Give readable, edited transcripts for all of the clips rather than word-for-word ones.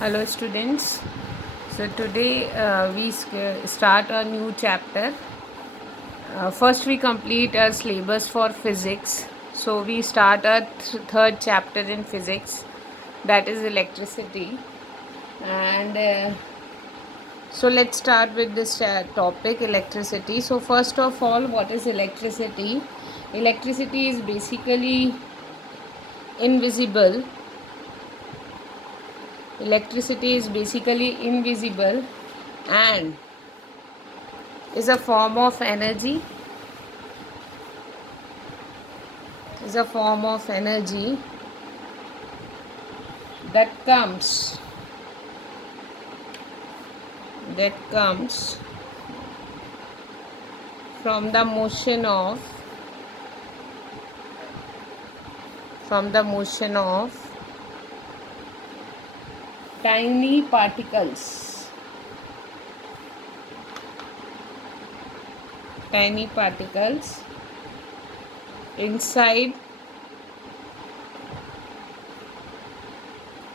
Hello students. So today start a new chapter. First we complete our syllabus for physics. So we start our third chapter in physics, that is electricity. And so let's start with this topic, electricity. So first of all, what is electricity? Electricity is basically invisible. Electricity is basically invisible and is a form of energy, that comes from the motion of tiny particles inside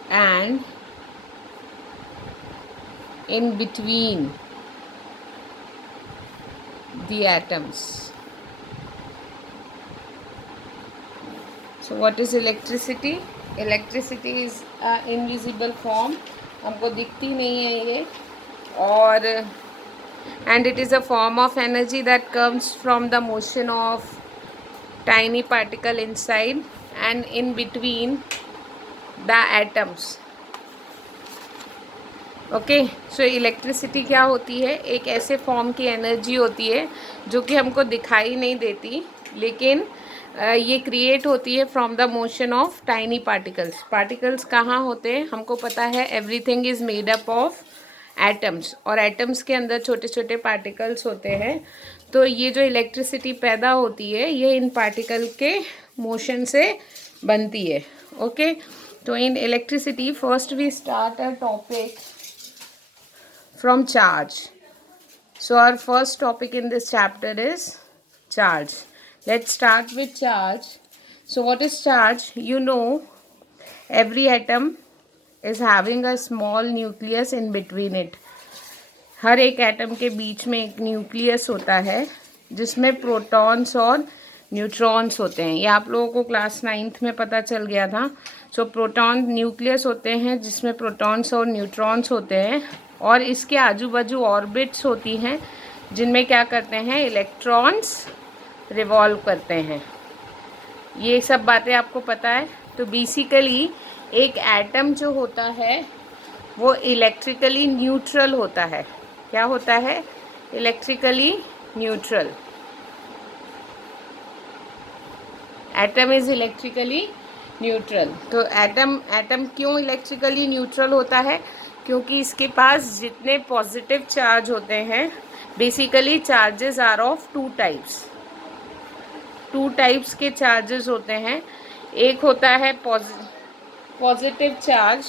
and in between the atoms. So what is electricity? Electricity is a invisible form, हमको दिखती नहीं है ये, और and it is a form of energy that comes from the motion of tiny particle inside and in between the atoms. Okay, so electricity क्या होती है? एक ऐसे फॉर्म की एनर्जी होती है जो कि हमको दिखाई नहीं देती, लेकिन ये क्रिएट होती है from the motion of tiny particles. Particles कहाँ होते हैं हमको पता है, everything is made up of atoms, और एटम्स के अंदर छोटे छोटे पार्टिकल्स होते हैं. तो ये जो इलेक्ट्रिसिटी पैदा होती है ये इन पार्टिकल के मोशन से बनती है. ओके, तो in electricity first we start a topic from charge. So our first topic in this chapter is charge. Let's start with charge. So what is charge? You know, every atom is having a small nucleus in between it. हर एक atom के बीच में एक nucleus होता है जिसमें protons और neutrons होते हैं. ये आप लोगों को क्लास 9th में पता चल गया था. सो प्रोटॉन न्यूक्लियस होते हैं जिसमें प्रोटॉन्स और न्यूट्रॉन्स होते हैं, और इसके आजू बाजू ऑर्बिट्स होती हैं जिनमें क्या करते हैं, इलेक्ट्रॉन्स रिवॉल्व करते हैं. ये सब बातें आपको पता है. तो बेसिकली एक एटम जो होता है वो इलेक्ट्रिकली न्यूट्रल होता है. क्या होता है? Electrically neutral. Atom is electrically neutral. तो एटम क्यों इलेक्ट्रिकली न्यूट्रल होता है? क्योंकि इसके पास जितने पॉजिटिव चार्ज होते हैं, basically charges are of two types के चार्जेस होते हैं. एक होता है पॉजिटिव चार्ज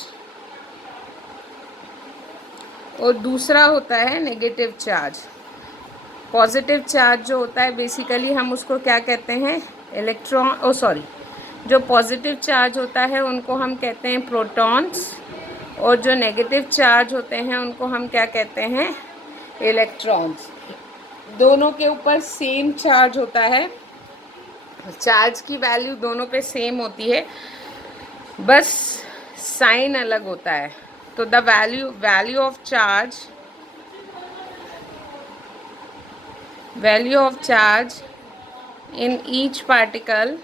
और दूसरा होता है नेगेटिव चार्ज. पॉजिटिव चार्ज जो होता है बेसिकली हम उसको क्या कहते हैं, जो पॉजिटिव चार्ज होता है उनको हम कहते हैं प्रोटॉन्स, और जो नेगेटिव चार्ज होते हैं उनको हम क्या कहते हैं, इलेक्ट्रॉन्स. दोनों के ऊपर सेम चार्ज होता है. चार्ज की वैल्यू दोनों पे सेम होती है, बस साइन अलग होता है. तो the value of charge in each particle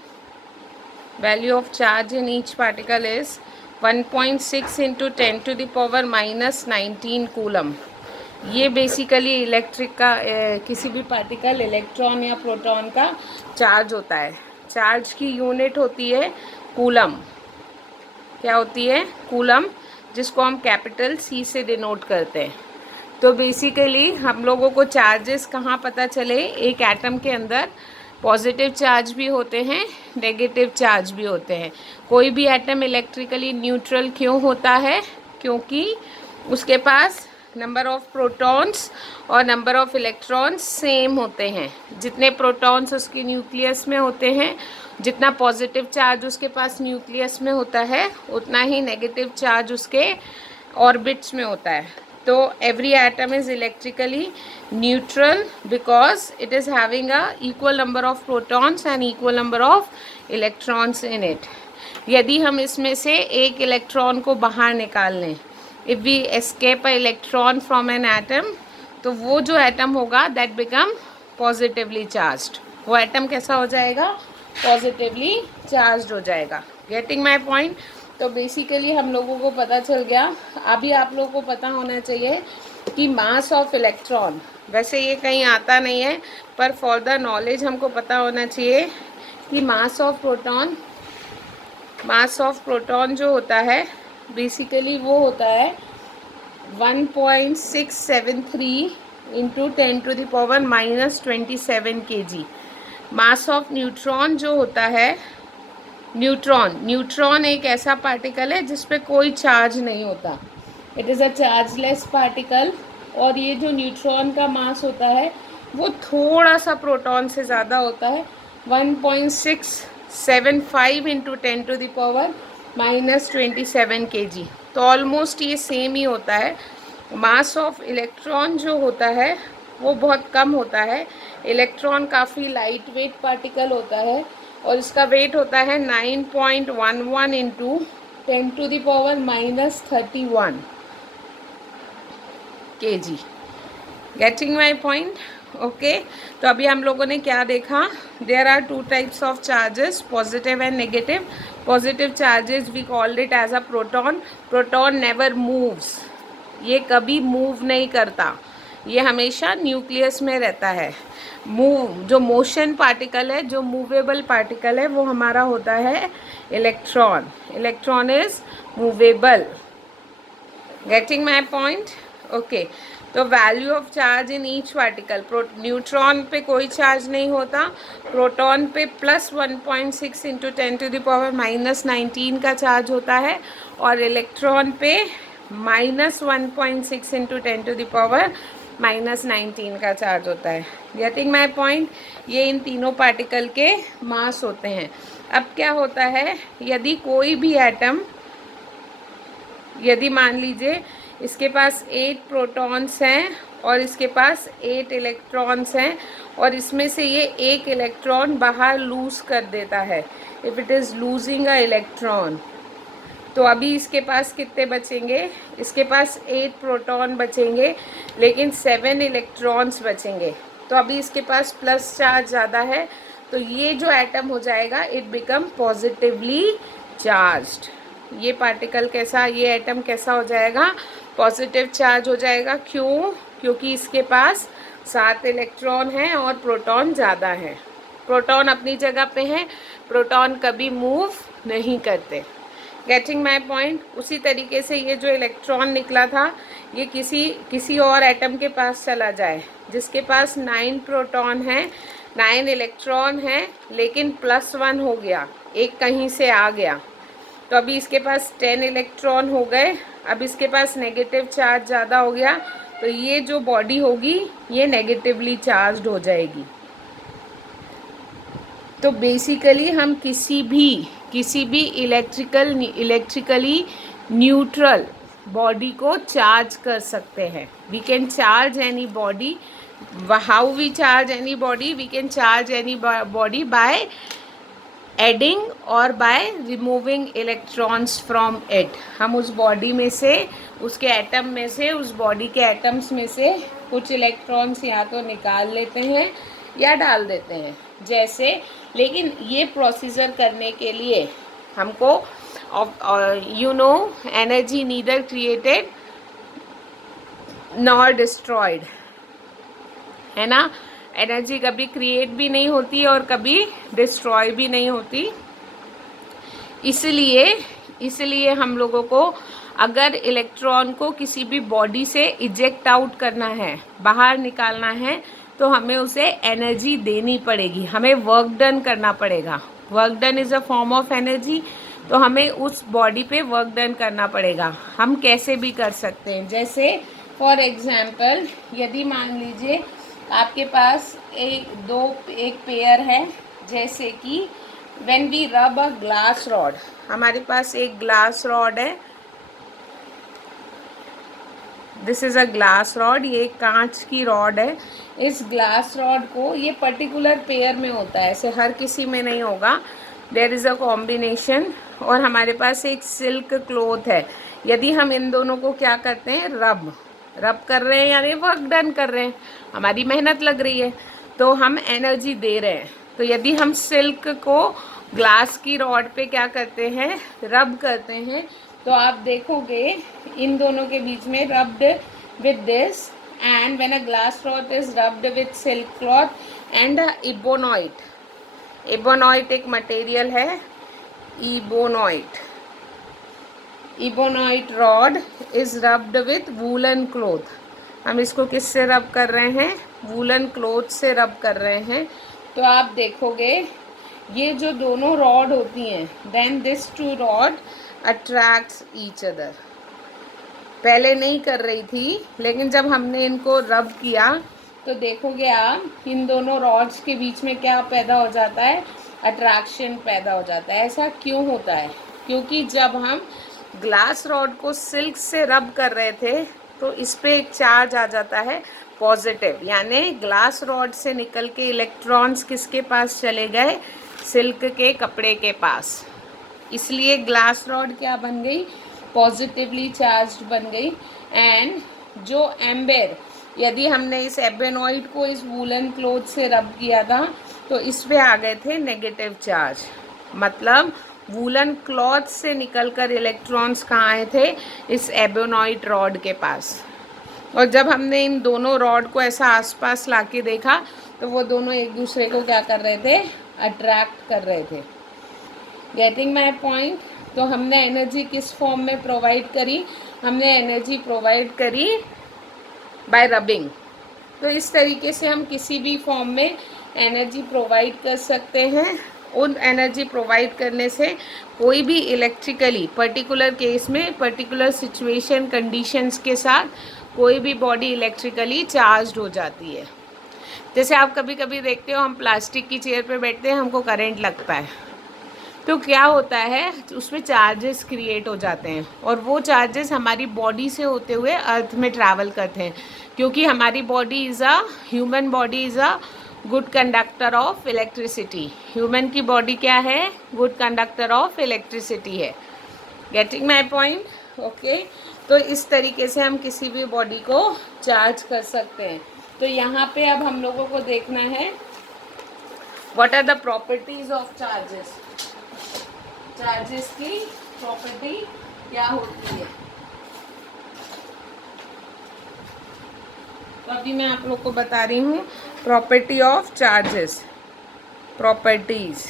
is 1.6 into 10 to the power minus 19 coulomb. ये बेसिकली इलेक्ट्रिक का किसी भी पार्टिकल, इलेक्ट्रॉन या प्रोटॉन का चार्ज होता है. चार्ज की यूनिट होती है कूलम. क्या होती है? कूलम, जिसको हम कैपिटल C से डिनोट करते हैं. तो बेसिकली हम लोगों को चार्जेस कहाँ पता चले? एक एटम के अंदर पॉजिटिव चार्ज भी होते हैं, नेगेटिव चार्ज भी होते हैं. कोई भी एटम इलेक्ट्रिकली न्यूट्रल क्यों होता है? क्योंकि उसके पास नंबर ऑफ़ प्रोटॉन्स और नंबर ऑफ़ इलेक्ट्रॉन्स सेम होते हैं. जितने प्रोटॉन्स उसके न्यूक्लियस में होते हैं, जितना पॉजिटिव चार्ज उसके पास न्यूक्लियस में होता है, उतना ही नेगेटिव चार्ज उसके ऑर्बिट्स में होता है। तो every atom is electrically neutral because it is having a equal number of protons and equal number of electrons in it. यदि हम इसमें से एक इलेक्ट्रॉन को बाहर निकाल लें, if we escape an electron from an atom, तो वो जो एटम होगा दैट बिकम पॉजिटिवली चार्ज्ड। वो एटम कैसा हो जाएगा? पॉजिटिवली चार्ज्ड हो जाएगा। Getting my point? तो बेसिकली हम लोगों को पता चल गया। अभी आप लोगों को पता होना चाहिए कि मास ऑफ इलेक्ट्रॉन, वैसे ये कहीं आता नहीं है पर फॉर द नॉलेज हमको पता होना चाहिए कि मास ऑफ प्रोटॉन जो होता है बेसिकली वो होता है 1.673 into 10⁻⁻27 kg। Mass of neutron जो होता है, न्यूट्रॉन एक ऐसा पार्टिकल है जिस पे कोई चार्ज नहीं होता, it is a chargeless particle. और ये जो न्यूट्रॉन का मास होता है वो थोड़ा सा प्रोटॉन से ज़्यादा होता है, 1.675 इंटू 10⁻⁻27 kg। तो ऑलमोस्ट ये सेम ही होता है। मास ऑफ इलेक्ट्रॉन जो होता है वो बहुत कम होता है। इलेक्ट्रॉन काफ़ी लाइट वेट पार्टिकल होता है और इसका वेट होता है 9.11 into 10⁻31 kg। Getting my point? Okay. तो अभी हम लोगों ने क्या देखा? There are two types of charges, positive and negative. Positive charges we called it as a proton. Proton never moves, ये कभी मूव नहीं करता, ये हमेशा न्यूक्लियस में रहता है। जो मोशन पार्टिकल है, जो मूवेबल पार्टिकल है, वो हमारा होता है electron. Electron is movable. Getting my point? Okay. तो value of charge in each particle, neutron पे कोई चार्ज नहीं होता, प्रोटॉन पे +1.6 इंटू 10⁻⁻19 का चार्ज होता है और इलेक्ट्रॉन पे -1.6 इंटू 10⁻⁻19 का चार्ज होता है। Getting my point? ये इन तीनों पार्टिकल के मास होते हैं। अब क्या होता है, यदि कोई भी एटम, यदि मान लीजिए इसके पास 8 प्रोटॉन्स हैं और इसके पास 8 इलेक्ट्रॉन्स हैं और इसमें से ये एक इलेक्ट्रॉन बाहर लूज़ कर देता है, if it is losing a electron, तो अभी इसके पास कितने बचेंगे? इसके पास 8 प्रोटॉन बचेंगे लेकिन 7 इलेक्ट्रॉन्स बचेंगे। तो अभी इसके पास प्लस चार्ज ज़्यादा है, तो ये जो एटम हो जाएगा इट बिकम पॉजिटिवली चार्ज्ड। ये पार्टिकल कैसा, ये एटम कैसा हो जाएगा? पॉजिटिव चार्ज हो जाएगा। क्यों? क्योंकि इसके पास 7 इलेक्ट्रॉन हैं और प्रोटॉन ज़्यादा हैं। प्रोटॉन अपनी जगह पे हैं, प्रोटॉन कभी मूव नहीं करते। Getting my point? उसी तरीके से ये जो इलेक्ट्रॉन निकला था ये किसी और एटम के पास चला जाए जिसके पास 9 प्रोटॉन हैं, 9 इलेक्ट्रॉन हैं, लेकिन +1 हो गया, एक कहीं से आ गया, तो अभी इसके पास 10 इलेक्ट्रॉन हो गए, अब इसके पास नेगेटिव चार्ज ज़्यादा हो गया, तो ये जो बॉडी होगी ये नेगेटिवली चार्ज्ड हो जाएगी। तो बेसिकली हम किसी भी इलेक्ट्रिकली न्यूट्रल बॉडी को चार्ज कर सकते हैं। We can charge any body. How we charge any body? We can charge any body by adding और by removing electrons from it. हम उस बॉडी में से, उसके एटम में से, उस बॉडी के एटम्स में से कुछ इलेक्ट्रॉन्स या तो निकाल लेते हैं या डाल देते हैं जैसे। लेकिन ये प्रोसीजर करने के लिए हमको energy neither created nor destroyed, है ना। एनर्जी कभी क्रिएट भी नहीं होती और कभी डिस्ट्रॉय भी नहीं होती। इसलिए हम लोगों को अगर इलेक्ट्रॉन को किसी भी बॉडी से इजेक्ट आउट करना है, बाहर निकालना है, तो हमें उसे एनर्जी देनी पड़ेगी, हमें वर्क डन करना पड़ेगा। Work done is a form of energy, तो हमें उस बॉडी पे वर्क डन करना पड़ेगा। हम कैसे भी कर सकते हैं, जैसे फॉर एग्जांपल यदि मान लीजिए आपके पास एक पेयर है, जैसे कि व्हेन वी रब अ ग्लास रॉड, हमारे पास एक ग्लास रॉड है, this is a glass rod, ये कांच की रॉड है। इस ग्लास रॉड को, ये पर्टिकुलर पेयर में होता है, ऐसे हर किसी में नहीं होगा, देयर इज़ अ कॉम्बिनेशन। और हमारे पास एक सिल्क क्लॉथ है। यदि हम इन दोनों को क्या करते हैं, रब कर रहे हैं, यानी वर्क डन कर रहे हैं, हमारी मेहनत लग रही है, तो हम एनर्जी दे रहे हैं। तो यदि हम सिल्क को ग्लास की रॉड पे क्या करते हैं, रब करते हैं, तो आप देखोगे इन दोनों के बीच में rubbed with this, and when a glass rod is rubbed with silk cloth and ebonite, ebonite एक मटेरियल है, ebonite, ebonite rod is rubbed with woollen cloth. हम इसको किससे रब कर रहे हैं, वूलन क्लॉथ से रब कर रहे हैं। तो आप देखोगे ये जो दोनों रॉड होती हैं, then this two rod attracts each other. पहले नहीं कर रही थी, लेकिन जब हमने इनको रब किया तो देखोगे आप इन दोनों रॉड्स के बीच में क्या पैदा हो जाता है, अट्रैक्शन पैदा हो जाता है। ऐसा क्यों होता है, क्योंकि जब हम ग्लास रॉड को सिल्क से रब कर रहे थे तो इस पे एक चार्ज आ जाता है पॉजिटिव, यानी ग्लास रॉड से निकल के इलेक्ट्रॉन्स किसके पास चले गए, सिल्क के कपड़े के पास। इसलिए ग्लास रॉड क्या बन गई, पॉजिटिवली चार्ज्ड बन गई। एंड जो एम्बर, यदि हमने इस एबेनॉइड को इस वूलन क्लॉथ से रब किया था तो इस पे आ गए थे नेगेटिव चार्ज, मतलब वूलन क्लॉथ से निकलकर इलेक्ट्रॉन्स कहाँ आए थे, इस एबेनॉइड रॉड के पास। और जब हमने इन दोनों रॉड को ऐसा आसपास लाके देखा तो वो दोनों एक दूसरे को क्या कर रहे थे, अट्रैक्ट कर रहे थे। Getting my point. तो हमने एनर्जी किस फॉर्म में प्रोवाइड करी, हमने एनर्जी प्रोवाइड करी बाय रबिंग। तो इस तरीके से हम किसी भी फॉर्म में एनर्जी प्रोवाइड कर सकते हैं। उन एनर्जी प्रोवाइड करने से कोई भी इलेक्ट्रिकली, पर्टिकुलर केस में, पर्टिकुलर सिचुएशन कंडीशंस के साथ कोई भी बॉडी इलेक्ट्रिकली चार्ज्ड हो जाती है। जैसे आप कभी कभी देखते हो, हम प्लास्टिक की चेयर पे बैठते हैं, हमको करंट लगता है, तो क्या होता है, उसमें चार्जेस क्रिएट हो जाते हैं और वो चार्जेस हमारी बॉडी से होते हुए अर्थ में ट्रैवल करते हैं, क्योंकि हमारी body is a, human body is a good conductor of electricity. Human की बॉडी क्या है, गुड कंडक्टर ऑफ इलेक्ट्रिसिटी है। Getting my point, okay. तो इस तरीके से हम किसी भी बॉडी को चार्ज कर सकते हैं। तो यहाँ पे अब हम लोगों को देखना है what are the properties of charges, charges की प्रॉपर्टी क्या होती है। तो अभी मैं आप लोग को बता रही हूँ property of charges, properties.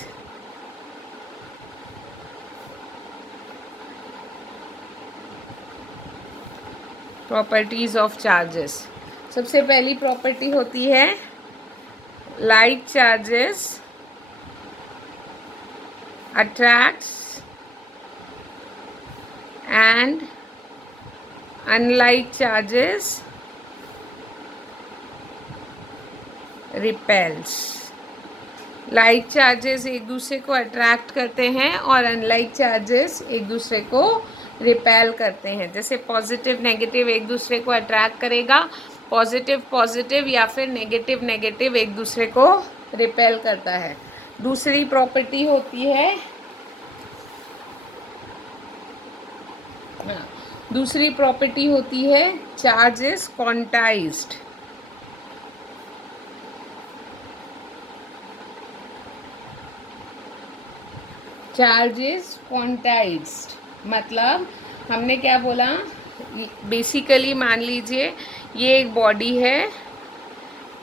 Properties of charges. सबसे पहली प्रॉपर्टी होती है light charges attracts and unlike charges repels। Light charges एक दूसरे को अट्रैक्ट करते हैं और अनलाइक चार्जेस एक दूसरे को रिपेल करते हैं। जैसे पॉजिटिव नेगेटिव एक दूसरे को अट्रैक्ट करेगा, पॉजिटिव पॉजिटिव या फिर नेगेटिव नेगेटिव एक दूसरे को रिपेल करता है। दूसरी प्रॉपर्टी होती है, दूसरी प्रॉपर्टी होती है charge is quantized. Charge is quantized मतलब हमने क्या बोला, बेसिकली मान लीजिए ये एक बॉडी है,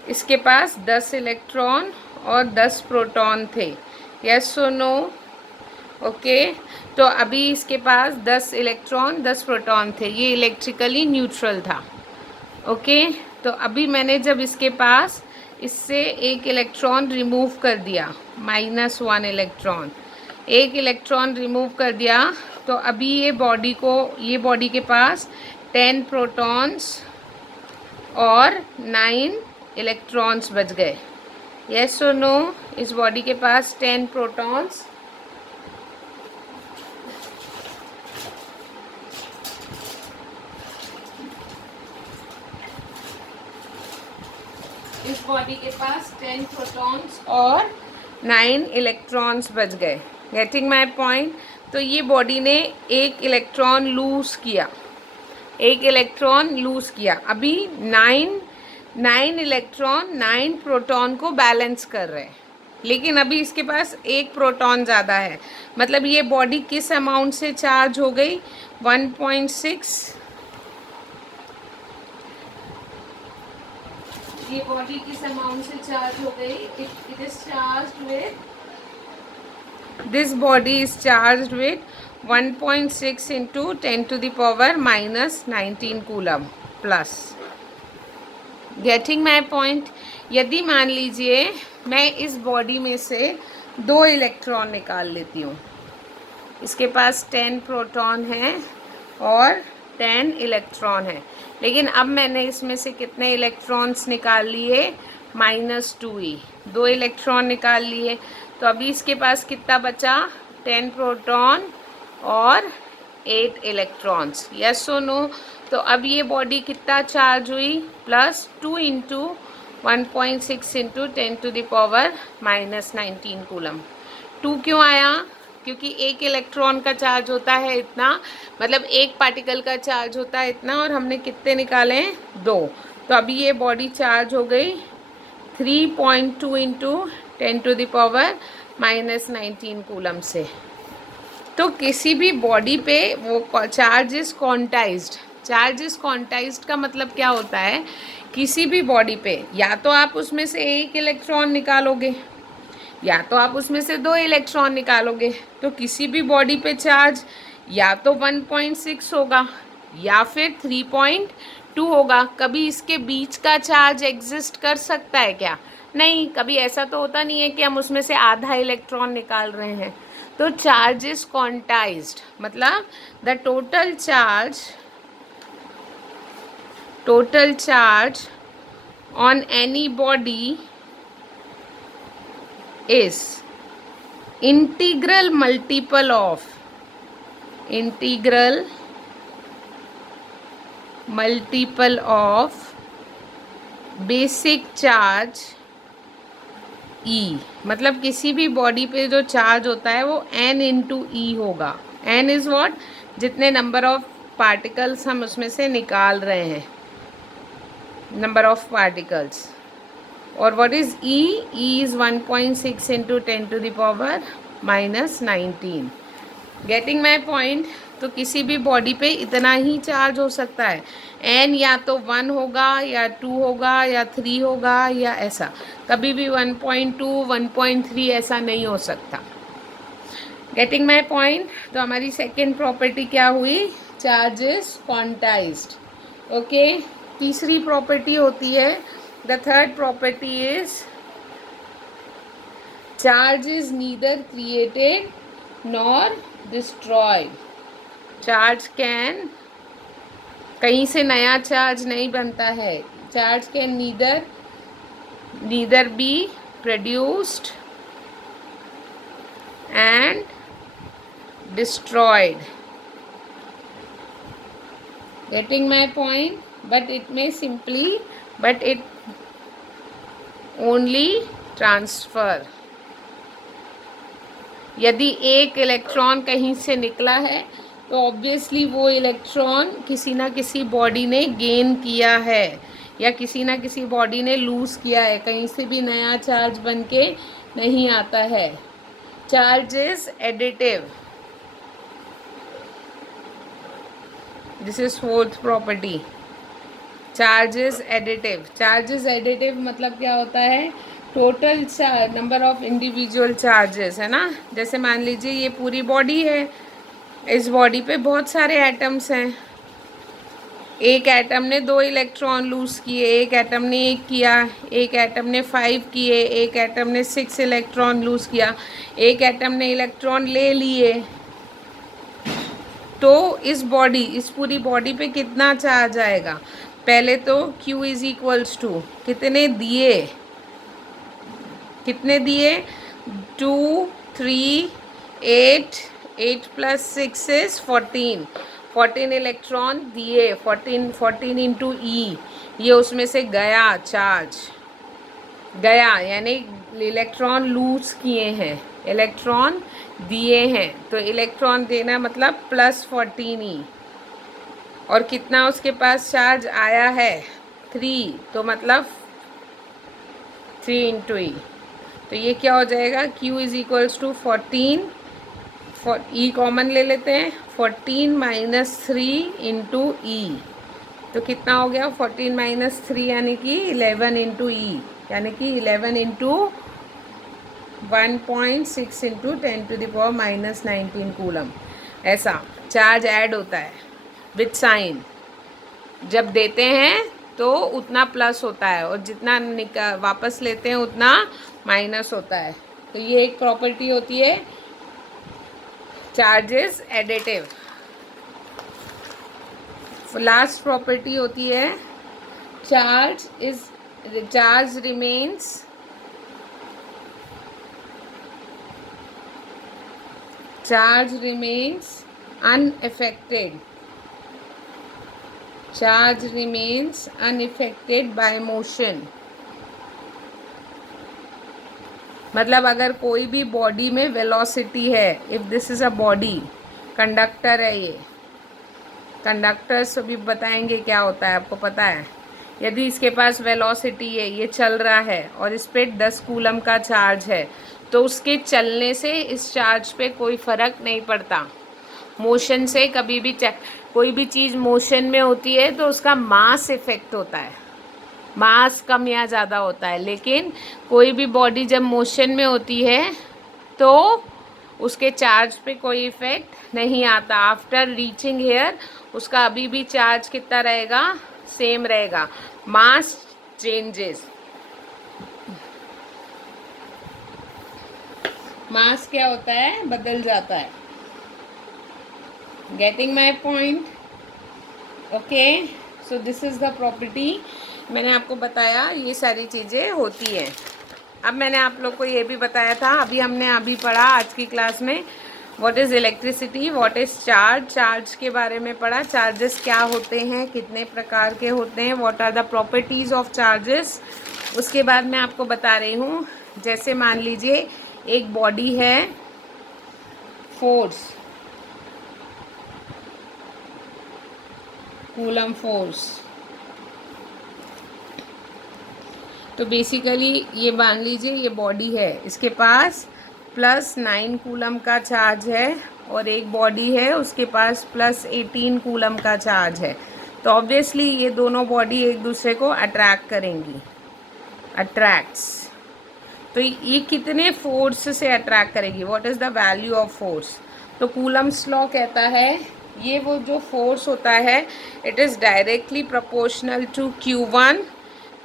इसके पास 10 इलेक्ट्रॉन और 10 प्रोटॉन थे, यस और नो, ओके। तो अभी इसके पास 10 इलेक्ट्रॉन 10 प्रोटॉन थे, ये इलेक्ट्रिकली न्यूट्रल था, ओके। तो अभी मैंने जब इसके पास इससे एक इलेक्ट्रॉन रिमूव कर दिया, -1 इलेक्ट्रॉन, एक इलेक्ट्रॉन रिमूव कर दिया, तो अभी ये बॉडी के पास 10 प्रोटॉन्स और 9 इलेक्ट्रॉन्स बच गए, यस और नो। इस बॉडी के पास 10 प्रोटॉन्स इस बॉडी के पास 10 प्रोटॉन्स और 9 इलेक्ट्रॉन्स बच गए। Getting my point. तो ये बॉडी ने एक इलेक्ट्रॉन लूज़ किया, एक इलेक्ट्रॉन लूज़ किया। अभी 9 इलेक्ट्रॉन 9 प्रोटॉन को बैलेंस कर रहे हैं, लेकिन अभी इसके पास एक प्रोटॉन ज़्यादा है। मतलब ये बॉडी किस अमाउंट से चार्ज हो गई? 1.6। ये बॉडी किस अमाउंट से चार्ज हो गई? It is charged with, this body is charged with 1.6 into 10 to the power -19 coulomb plus. Getting my point. यदि मान लीजिए मैं इस बॉडी में से 2 इलेक्ट्रॉन निकाल लेती हूँ, इसके पास 10 प्रोटॉन हैं और 10 इलेक्ट्रॉन है, लेकिन अब मैंने इसमें से कितने इलेक्ट्रॉन्स निकाल लिए? -2e। 2 इलेक्ट्रॉन निकाल लिए, तो अभी इसके पास कितना बचा? 10 प्रोटॉन और 8 इलेक्ट्रॉन्स। यस और नो? तो अब ये बॉडी कितना चार्ज हुई? +2 into 1.6 into 10 to the power -19 coulomb. 2 क्यों आया? क्योंकि एक इलेक्ट्रॉन का चार्ज होता है इतना, मतलब एक पार्टिकल का चार्ज होता है इतना, और हमने कितने निकाले हैं? 2। तो अभी ये बॉडी चार्ज हो गई 3.2 into 10 to the power -19 coulomb से। तो किसी भी बॉडी पे वो charge is quantized. Charge is quantized का मतलब क्या होता है? किसी भी बॉडी पे या तो आप उसमें से एक इलेक्ट्रॉन निकालोगे या तो आप उसमें से 2 इलेक्ट्रॉन निकालोगे, तो किसी भी बॉडी पे चार्ज या तो 1.6 होगा या फिर 3.2 होगा। कभी इसके बीच का चार्ज एग्जिस्ट कर सकता है क्या? नहीं, कभी ऐसा तो होता नहीं है कि हम उसमें से आधा इलेक्ट्रॉन निकाल रहे हैं। तो चार्ज इज क्वांटाइज्ड, मतलब the total charge on any body is integral multiple of basic charge E। मतलब किसी भी बॉडी पे जो चार्ज होता है वो n इंटू ई होगा। n is what? जितने नंबर ऑफ पार्टिकल्स हम उसमें से निकाल रहे हैं, नंबर ऑफ पार्टिकल्स। और what is E? E is 1.6 into 10 to the power -19। Getting my point. तो किसी भी बॉडी पे इतना ही चार्ज हो सकता है। n या तो 1 होगा या 2 होगा या 3 होगा या ऐसा, कभी भी 1.2 1.3 ऐसा नहीं हो सकता। Getting my point. तो हमारी सेकेंड प्रॉपर्टी क्या हुई? Charge is quantized. ओके। तीसरी प्रॉपर्टी होती है, the third property is charge is neither created nor destroyed। Charge can, कहीं से नया चार्ज नहीं बनता है। Charge can neither be produced and destroyed. Getting my point. but it only transfer. यदि एक इलेक्ट्रॉन कहीं से निकला है तो ऑब्वियसली वो इलेक्ट्रॉन किसी ना किसी बॉडी ने गेन किया है या किसी ना किसी बॉडी ने लूज़ किया है, कहीं से भी नया चार्ज बन के नहीं आता है। Charge is additive. This is fourth property. Charge is additive. Charge is additive मतलब क्या होता है? Total number of individual charges, है ना। जैसे मान लीजिए ये पूरी बॉडी है, इस बॉडी पे बहुत सारे एटम्स हैं। एक एटम ने 2 इलेक्ट्रॉन लूज़ किए, एक एटम ने 1 किया, एक एटम ने 5 किए, एक एटम ने 6 इलेक्ट्रॉन लूज़ किया, एक एटम ने इलेक्ट्रॉन ले लिए। तो इस पूरी बॉडी पे कितना चार्ज आएगा? पहले तो Q इज इक्वल्स टू कितने दिए? 2 3 8 8 + 6 इज 14 इलेक्ट्रॉन दिए। 14 इंटू E, ये उसमें से गया चार्ज। गया, यानी इलेक्ट्रॉन लूज किए हैं, इलेक्ट्रॉन दिए हैं, तो इलेक्ट्रॉन देना मतलब +14 ई। और कितना उसके पास चार्ज आया है 3, तो मतलब 3 इंटू ई। तो ये क्या हो जाएगा, Q is equals to 14, E common ले लेते हैं, 14 माइनस 3 इंटू ई। तो कितना हो गया 14 माइनस 3 यानी कि 11 इंटू ई, यानी कि 11 इंटू 1.6 इंटू 10⁻⁻19 कूलम। ऐसा चार्ज ऐड होता है विथ साइन। जब देते हैं तो उतना प्लस होता है और जितना वापस लेते हैं उतना माइनस होता है। तो ये एक प्रॉपर्टी होती है charge is additive. Last property होती है charge remains unaffected. Charge remains unaffected by motion. मतलब अगर कोई भी बॉडी में वेलोसिटी है, if this is a body, conductor है ये, कंडक्टर्स भी बताएंगे क्या होता है, आपको पता है। यदि इसके पास वेलोसिटी है, ये चल रहा है और इस पर 10 कूलम का चार्ज है, तो उसके चलने से इस चार्ज पे कोई फ़र्क नहीं पड़ता। मोशन से कभी भी कोई भी चीज़ मोशन में होती है तो उसका मास इफ़ेक्ट होता है, मास कम या ज़्यादा होता है। लेकिन कोई भी बॉडी जब मोशन में होती है तो उसके चार्ज पे कोई इफ़ेक्ट नहीं आता। आफ्टर रीचिंग हेयर उसका अभी भी चार्ज कितना रहेगा, सेम रहेगा। मास चेंजेस, मास क्या होता है, बदल जाता है। Getting my point? Okay, so this is the property. मैंने आपको बताया ये सारी चीज़ें होती हैं। अब मैंने आप लोग को ये भी बताया था, हमने पढ़ा आज की क्लास में, what is electricity, what is charge, charge के बारे में पढ़ा, चार्जेस क्या होते हैं, कितने प्रकार के होते हैं, what are the properties of charges. उसके बाद मैं आपको बता रही हूँ, जैसे मान लीजिए एक बॉडी है, फोर्स, कूलम फोर्स। तो बेसिकली ये मान लीजिए ये बॉडी है, इसके पास +9 कूलम का चार्ज है, और एक बॉडी है उसके पास +18 कूलम का चार्ज है। तो ऑब्वियसली ये दोनों बॉडी एक दूसरे को अट्रैक्ट करेंगी, अट्रैक्ट्स। तो ये कितने फोर्स से अट्रैक्ट करेगी, what is the value of force. तो कूलम्स लॉ कहता है ये वो जो फोर्स होता है, it is directly proportional to Q1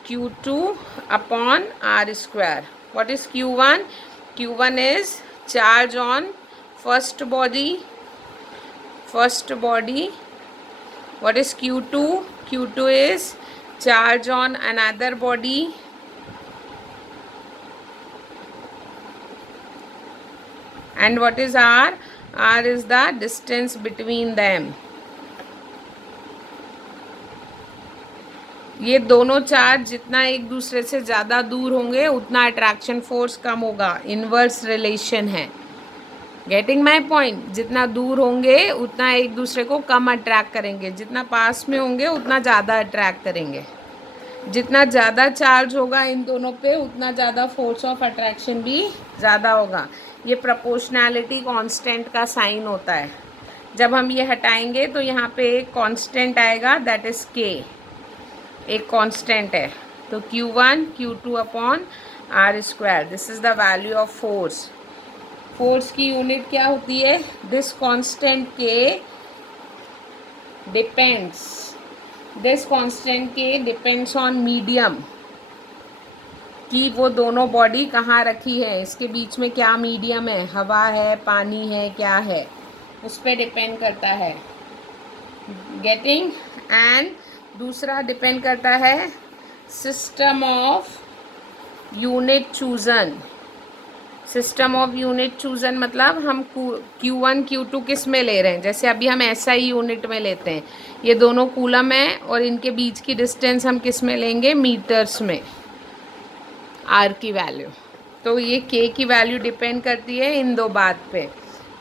Q2 upon R². What is Q1? Q1 is charge on first body. What is Q2? Q2 is charge on another body. And what is R? R is the distance between them. ये दोनों charge जितना एक दूसरे से ज़्यादा दूर होंगे उतना अट्रैक्शन फोर्स कम होगा, इन्वर्स रिलेशन है। Getting my point? जितना दूर होंगे उतना एक दूसरे को कम अट्रैक्ट करेंगे, जितना पास में होंगे उतना ज़्यादा अट्रैक्ट करेंगे। जितना ज़्यादा चार्ज होगा इन दोनों पे उतना ज़्यादा फोर्स ऑफ अट्रैक्शन भी ज़्यादा होगा। ये प्रोपोर्शनैलिटी कांस्टेंट का साइन होता है। जब हम ये हटाएंगे तो यहाँ पे एक कांस्टेंट आएगा, दैट इज़ K, एक कांस्टेंट है। तो Q1 Q2 upon R², this is the value of force. Force की यूनिट क्या होती है, this constant K depends on medium, कि वो दोनों बॉडी कहाँ रखी है, इसके बीच में क्या मीडियम है, हवा है, पानी है, क्या है, उस पर डिपेंड करता है। गेटिंग? एंड दूसरा डिपेंड करता है system of unit chosen. System of unit chosen मतलब हम Q1 Q2 किस में ले रहे हैं। जैसे अभी हम SI यूनिट में लेते हैं, ये दोनों कूलम हैं और इनके बीच की डिस्टेंस हम किस में लेंगे, मीटर्स में। आर की वैल्यू। तो ये के की वैल्यू डिपेंड करती है इन दो बात पे।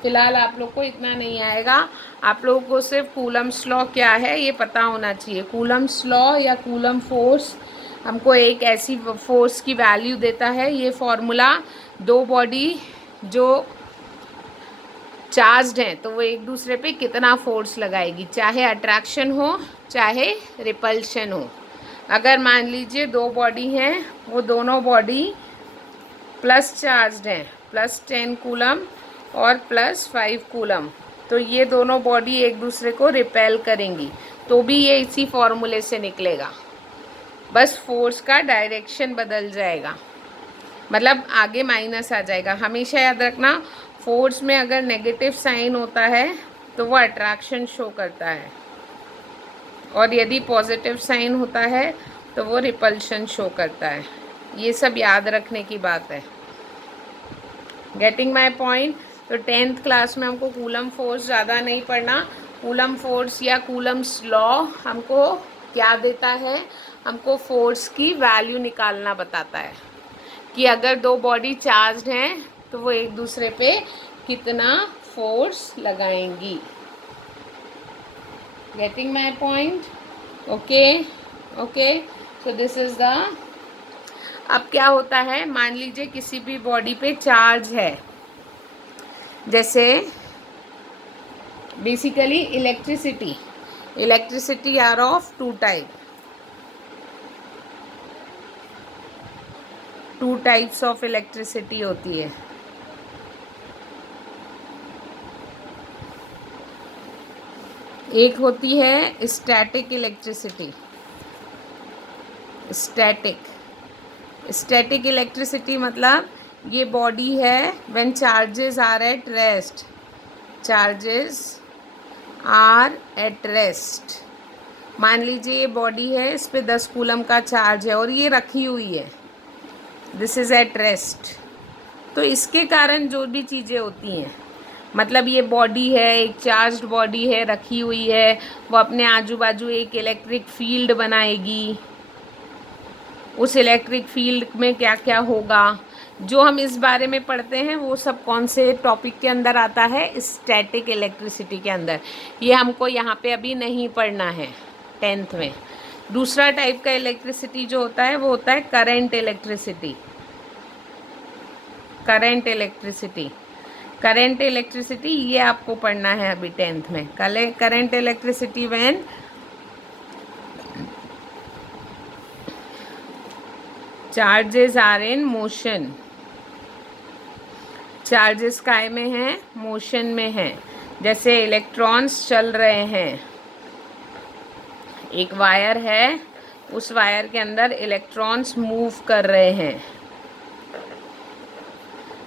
फिलहाल आप लोग को इतना नहीं आएगा, आप लोगों को सिर्फ कूलम्स लॉ क्या है ये पता होना चाहिए। कूलम्स लॉ या कूलम फोर्स हमको एक ऐसी फोर्स की वैल्यू देता है। ये फॉर्मूला दो बॉडी जो चार्ज्ड हैं तो वो एक दूसरे पे कितना फोर्स लगाएगी, चाहे अट्रैक्शन हो चाहे रिपल्शन हो। अगर मान लीजिए दो बॉडी हैं, वो दोनों बॉडी प्लस चार्ज्ड हैं, +10 कूलम और +5 कूलम, तो ये दोनों बॉडी एक दूसरे को रिपेल करेंगी, तो भी ये इसी फॉर्मूले से निकलेगा। बस फोर्स का डायरेक्शन बदल जाएगा, मतलब आगे माइनस आ जाएगा। हमेशा याद रखना, फोर्स में अगर नेगेटिव साइन होता है तो वो अट्रैक्शन शो करता है, और यदि पॉजिटिव साइन होता है तो वो रिपल्शन शो करता है। ये सब याद रखने की बात है। Getting my point. तो 10th क्लास में हमको कूलम फोर्स ज़्यादा नहीं पढ़ना। कूलम फोर्स या कूलम्स लॉ हमको क्या देता है, हमको फोर्स की वैल्यू निकालना बताता है कि अगर दो बॉडी चार्ज्ड हैं तो वो एक दूसरे पे कितना फोर्स लगाएंगी। Getting my point? Okay okay, so this is the. अब क्या होता है, मान लीजिए किसी भी बॉडी पे चार्ज है, जैसे basically electricity are of two types of electricity होती है। एक होती है स्टैटिक इलेक्ट्रिसिटी। स्टैटिक इलेक्ट्रिसिटी मतलब ये बॉडी है when charges are at rest. मान लीजिए ये बॉडी है, इस पे 10 कूलम का चार्ज है और ये रखी हुई है, दिस इज़ एट रेस्ट। तो इसके कारण जो भी चीज़ें होती हैं, मतलब ये बॉडी है, एक चार्ज्ड बॉडी है, रखी हुई है, वो अपने आजू बाजू एक इलेक्ट्रिक फील्ड बनाएगी। उस इलेक्ट्रिक फील्ड में क्या क्या होगा, जो हम इस बारे में पढ़ते हैं वो सब कौन से टॉपिक के अंदर आता है, स्टैटिक इलेक्ट्रिसिटी के अंदर। ये हमको यहाँ पे अभी नहीं पढ़ना है 10th में। दूसरा टाइप का इलेक्ट्रिसिटी जो होता है वो होता है करंट इलेक्ट्रिसिटी ये आपको पढ़ना है अभी 10th में। Current electricity when charges are in motion. Charges काय में हैं, मोशन में हैं। जैसे इलेक्ट्रॉन्स चल रहे हैं, एक वायर है, उस वायर के अंदर इलेक्ट्रॉन्स मूव कर रहे हैं।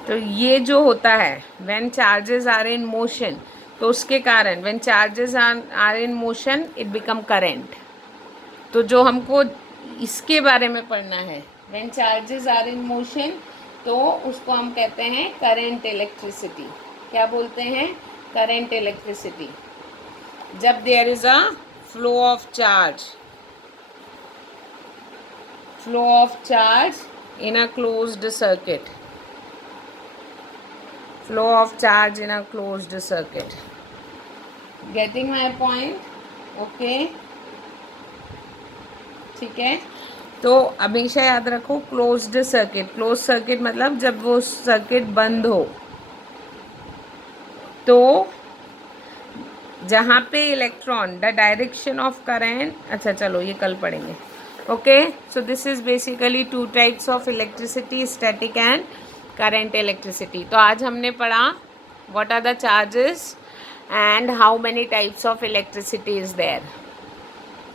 तो ये जो होता है when charges are in motion, तो उसके कारण when charges are in motion it become current. तो जो हमको इसके बारे में पढ़ना है, when charges are in motion, तो उसको हम कहते हैं करंट इलेक्ट्रिसिटी। क्या बोलते हैं? Current electricity. जब there is a flow of charge in a closed circuit. Getting my point? Okay, ठीक है। तो हमेशा याद रखो क्लोज्ड सर्किट मतलब जब वो सर्किट बंद हो, तो जहाँ पे electron, the direction of current, अच्छा चलो ये कल पढ़ेंगे। Okay, so this is basically 2 types of electricity, static and current electricity. तो आज हमने पढ़ा what are the charges and how many types of electricity is there.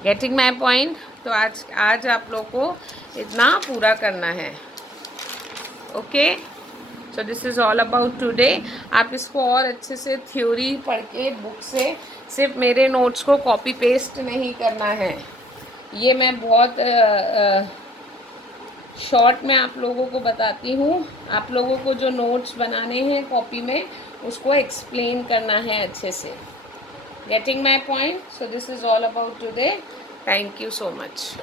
Getting my point? तो आज आप लोग को इतना पूरा करना है। Okay, so this is all about today. आप इसको और अच्छे से थ्योरी पढ़ के बुक से, सिर्फ मेरे नोट्स को कॉपी पेस्ट नहीं करना है। ये मैं बहुत शॉर्ट में आप लोगों को बताती हूँ। आप लोगों को जो नोट्स बनाने हैं कॉपी में, उसको एक्सप्लेन करना है अच्छे से। Getting my point? So this is all about today. Thank you so much.